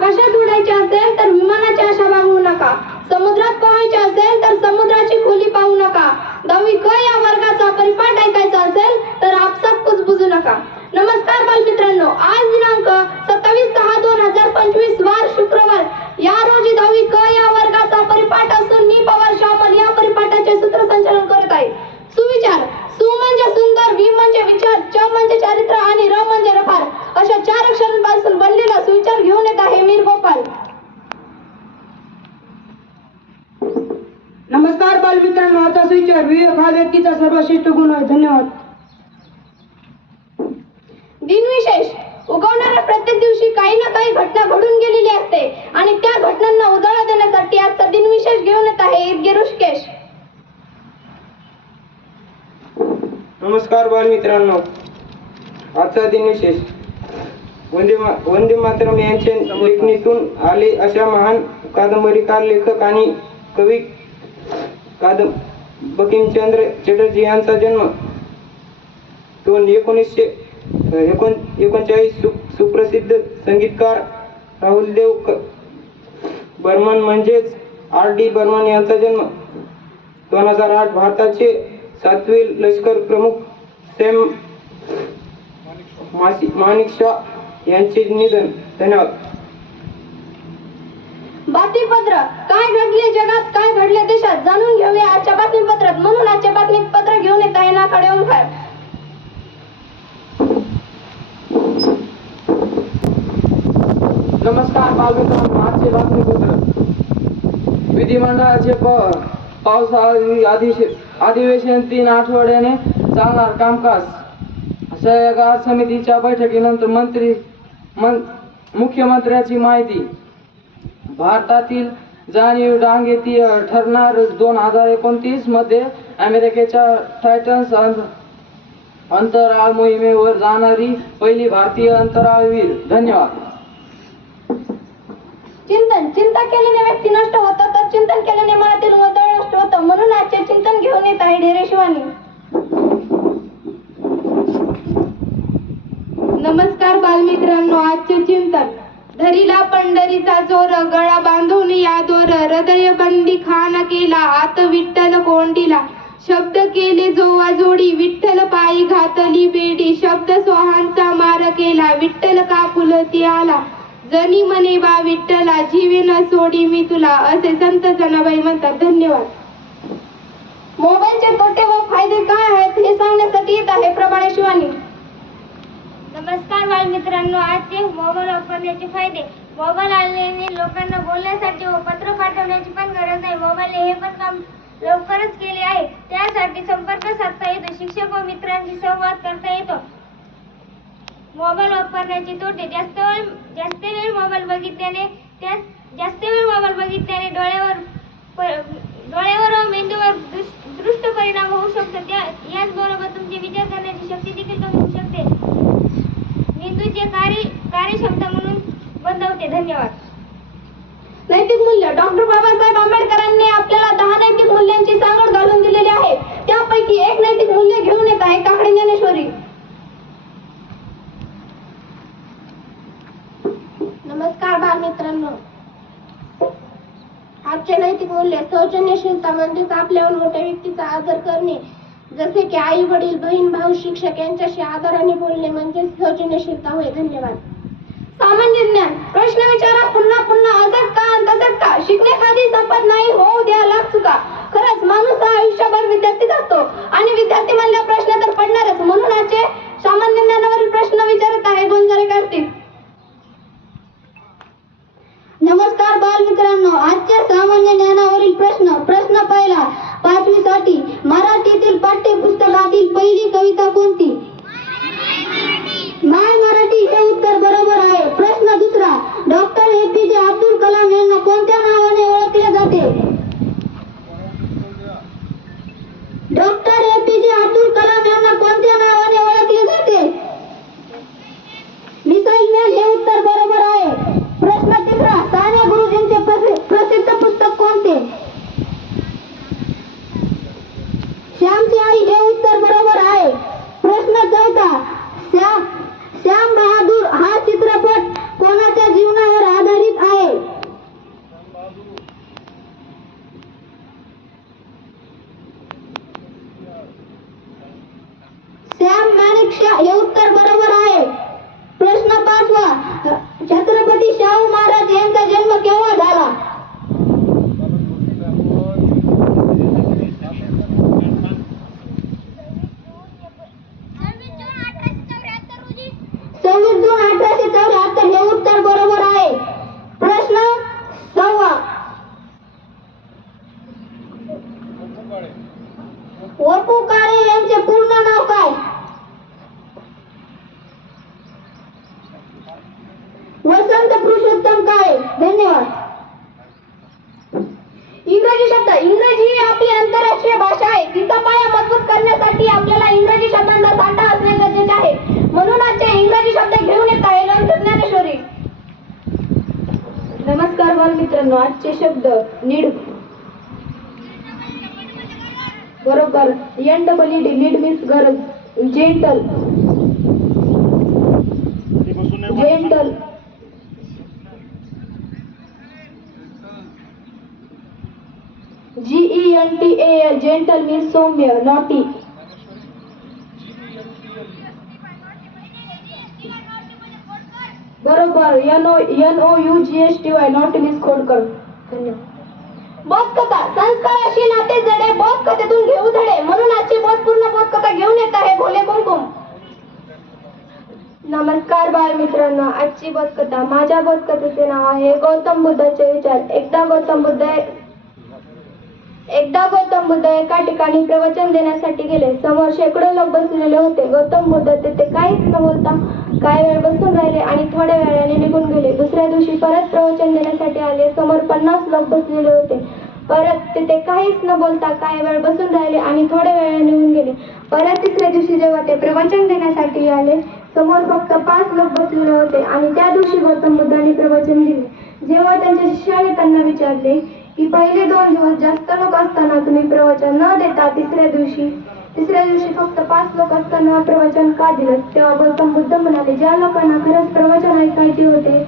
आकाशात उडायचे असेल तर विमानाची आशा बाळगू नका. समुद्रात पोहायचे असेल तर समुद्राची खोली पाहू नका. दहावी क या वर्गाचा परिपाठ ऐकायचा असेल तर आपसात कुजबुजू नका. नमस्कार बालमित्रांनो आज दिनांक सत्तावीस सहा दोन हजार पंचवीस वार शुक्रवार. या रोजी दहावी क या वर्गाचा परिपाठ असून मी पवार शामल या परिपाठाचे सूत्रसंचालन करत आहे सुविचार सु म्हणजे सुंदर वि म्हणजे विचार च म्हणजे चारित्र्य आणि र म्हणजे रफार अशा चार अक्षरांपासून बनलेला सुविचार घेऊन येत आहे मीर गोपाल नमस्कार बालमित्रांनो आता विचार विवेक हा व्यक्तीचा सर्वश्रेष्ठ गुण आहे धन्यवाद दिनविशेष उगवणाऱ्या प्रत्येक दिवशी काही ना काही घटना घडून गेलेली असते. आणि त्या घटनांना उजाळा देण्यासाठी आजचा दिन विशेष घेऊन येत आहे इर्गे ऋषिकेश. नमस्कार बालमित्रांनो आजचा दिन विशेष. वंदे मा वंदे मातरम यांच्या लेखणीतून आले अशा महान कादंबरीकार लेखक आणि कवी कादं बकिमचंद्र चटर्जी यांचा जन्म दोन एकोणीसशे एकोण एकोणचाळीस सुप्रसिद्ध संगीतकार राहुलदेव क बर्मन म्हणजेच आर डी बर्मन यांचा जन्म दोन हजार आठ भारताचे सातवे लष्कर प्रमुख सेम माणिक शॉ यांचे निधन. धन्यवाद. बातमीपत्र काय घडले जगात काय घडले देशात जाणून घेऊया आजच्या बातमीपत्रात. म्हणून आजच्या बातमीपत्र घेऊन येत आहे नाकडे ओंकार नमस्कार बालमित्रांनो आजचे बातमीपत्र. विधिमंडळाचे प- पावसाळी अधिशे अधिवेशन तीन आठवड्याने चालणार कामकाज. सहकार समितीच्या बैठकीनंतर मंत्री मन मुख्यमंत्र्याची माहिती. भारतातील जाणीव डांगे ती ठरणार दोन हजार एकोणतीसमध्ये अमेरिकेच्या टायटन्स अंत- अंतराळ मोहिमेवर जाणारी पहिली भारतीय अंतराळवीर. धन्यवाद. चिंतन चिंता केल्याने व्यक्ती नष्ट होतात तर चिंतन केल्याने मनातील गोंधळ नष्ट होतं. म्हणून आजचे चिंतन घेऊन येत आहे ढेरे शिवानी. नमस्कार बालमित्रांनो आजचे चिंतन. धरीला पंढरीचा जोर गळा बांधून या दोर हृदय बंदी खान केला आत विठ्ठल कोंडीला. शब्द केले जोवा जोडी विठ्ठल पायी घातली बेडी. शब्द सोहांचा मार केला विठ्ठल का फुलती आला जनी मने बा विठ्ठला जीवे न सोडी मी तुला असे संत जनाबाई म्हणतात. धन्यवाद. मोबाईलचे तोटे व फायदे काय आहेत हे सांगण्यासाठी येत आहे प्रमाणे शिवानी. नमस्कार बालमित्रांनो आजचे मोबाईल वापरण्याचे फायदे. मोबाईल आल्याने लोकांना बोलण्यासाठी व पत्र पाठवण्याची पण गरज नाही मोबाईल हे पण काम लवकरच केले आहे. त्यासाठी संपर्क साधता येतो. शिक्षक व मित्रांशी संवाद करता येतो. मोबाईल वापरण्याचे तोटे. जास्त वेळ जास्त वेळ मोबाईल बघितल्याने त्या जास्त वेळ मोबाईल बघितल्याने डोळ्यावर डोळ्यावर व मेंदूवर दृष्ट परिणाम होऊ शकतो. त्या याचबरोबर तुमची विचार करण्याची शक्ती देखील कमी होऊ शकते. मेंदूचे कार्य कार्यक्षमता म्हणून बदलवते धन्यवाद. नैतिक मूल्य. डॉक्टर बाबासाहेब आंबेडकरांनी आपल्याला दहा नैतिक मूल्यांची सांगड घालून दिलेली आहे. त्यापैकी एक नैतिक मूल्य घेऊन येत आहे काकडे ज्ञानेश्वरी नमस्कार बालमित्रांनो मूल्य सौजन्यशीलता म्हणजेच आपल्याहून मोठ्या व्यक्तीचा आदर करणे? जसे की आई वडील बहीण भाऊ शिक्षक यांच्याशी आदराने बोलणे म्हणजे सौजन्यशीलता होय. धन्यवाद. सामान्य ज्ञान. प्रश्न विचारा पुन्हा पुन्हा असत का तसंच का? शिकणे कधी संपत नाही होऊ द्या लाग चुका. खरंच माणूस हा आयुष्यभर विद्यार्थीच असतो. आणि विद्यार्थी म्हणल्या प्रश्न तर पडणारच. म्हणून आजचे सामान्य ज्ञानावरील प्रश्न विचारत आहे गोंजारे कार्तिक नमस्कार बालमित्रांनो. आजच्या नमस्कार आजचे शब्द नीड. बरोबर. N double D need means गरज. Gentle. Gentle. G E N T A L gentle means सौम्य naughty N O N O U G S T Y naughty means खोडकर धन्यवाद. बोधकथा संस्काराशी नाते जडे बोधकथेतून घेऊ धडे. म्हणून आजची बोधपूर्ण बोधकथा घेऊन येत आहे भोले कुमकुम. नमस्कार बाळ मित्रांनो आजची बोधकथा माझ्या बोधकथेचे नाव आहे गौतम बुद्धाचे विचार. एकदा गौतम बुद्ध गौतम बुद्ध एका ठिकाणी प्रवचन देण्यासाठी गेले. समोर शेकडो लोक बसलेले होते. गौतम बुद्ध तेथे काहीच न बोलता काही वेळ बसून राहिले आणि थोड्या वेळाने निघून गेले. दुसऱ्या दिवशी परत प्रवचन देण्यासाठी आले. समोर पन्नास लोक बसलेले होते. परत तिथे काहीच न बोलता काही वेळ बसून राहिले आणि थोड्या वेळाने निघून गेले. परत तिसऱ्या दिवशी जेव्हा ते प्रवचन देण्यासाठी आले समोर फक्त पाच लोक बसलेले होते आणि त्या दिवशी गौतम बुद्धांनी प्रवचन दिले. जेव्हा त्यांच्या शिष्याने त्यांना विचारले की पहिले दोन दिवस जास्त लोक असताना तुम्ही प्रवचन न देता तिसऱ्या दिवशी तिसऱ्या दिवशी फक्त पाच लोक असताना प्रवचन का दिलं? तेव्हा गौतम बुद्ध म्हणाले ज्या लोकांना खरंच प्रवचन ऐकायचे होते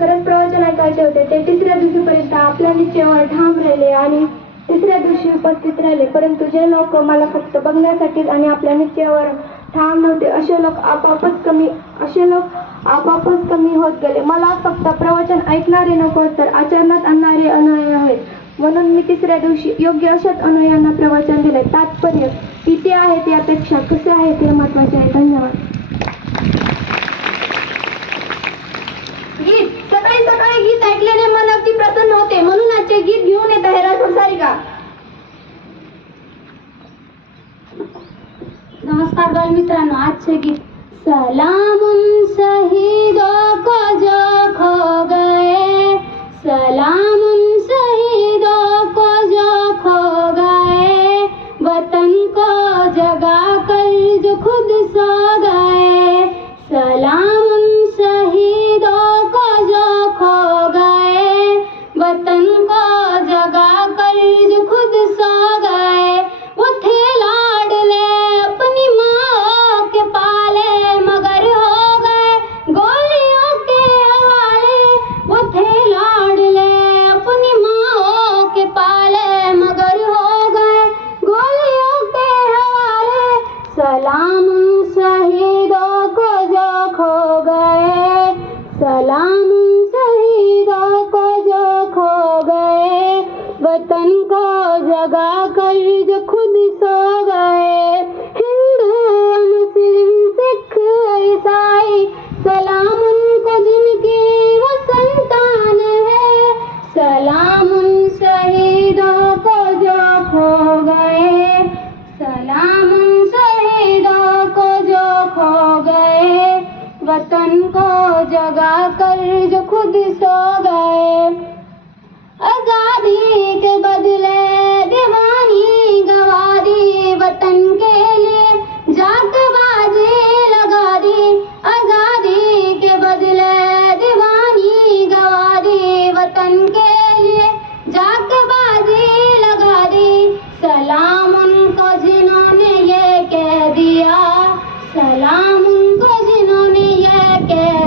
खरंच प्रवचन ऐकायचे होते ते तिसऱ्या दिवशीपर्यंत आपल्या निश्चयावर ठाम राहिले आणि तिसऱ्या दिवशी उपस्थित राहिले. परंतु जे लोक मला फक्त बघण्यासाठी आणि आपल्या निश्चयावर ठाम नव्हते असे लोक आपापच कमी असे लोक आपापच कमी होत गेले. मला फक्त प्रवचन ऐकणारे नको तर आचरणात आणणारे अनुयायी आहेत. म्हणून मी तिसऱ्या दिवशी योग्य अशाच अनुयायांना प्रवचन दिले. तात्पर्य किती आहे त्यापेक्षा कसे आहे ते महत्त्वाचे आहे. धन्यवाद. गीत सकाळी सकाळी गीत ऐकल्याने मन अगदी प्रसन्न होते. म्हणून आजचे गीत घेऊन येत आहे राजू सारिका. नमस्कार बाल मित्रांनो आजचे गीत सलाम.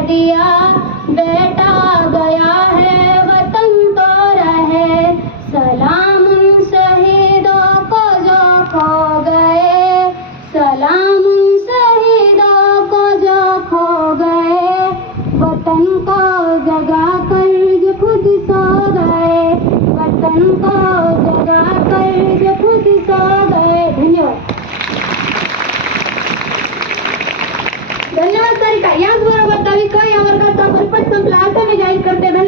दिया धन्यवाद